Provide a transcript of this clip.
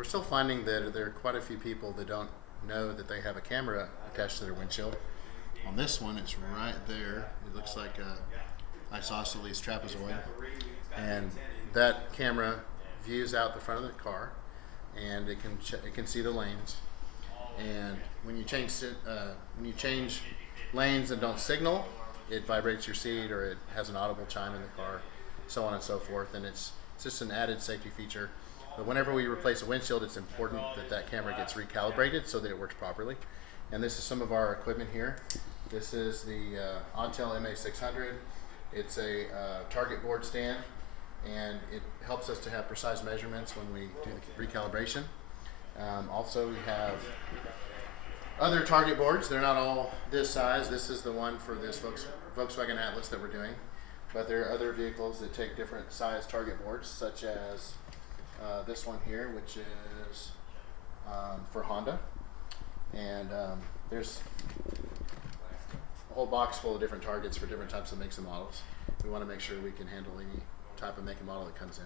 we're still finding that there are quite a few people that don't know that they have a camera attached to their windshield. On this one, it's right there. It looks like a isosceles trapezoid, and that camera views out the front of the car, and it can see the lanes. And when you change lanes and don't signal, it vibrates your seat, or it has an audible chime in the car, so on and so forth. And it's just an added safety feature. But whenever we replace a windshield, it's important that that camera gets recalibrated so that it works properly. And this is some of our equipment here. This is the Ontel MA600. It's a target board stand, and it helps us to have precise measurements when we do the recalibration. Also, we have other target boards. They're not all this size. This is the one for this Volkswagen Atlas that we're doing. But there are other vehicles that take different size target boards, such as this one here, which is for Honda. And there's a whole box full of different targets for different types of makes and models. We want to make sure we can handle any type of make and model that comes in.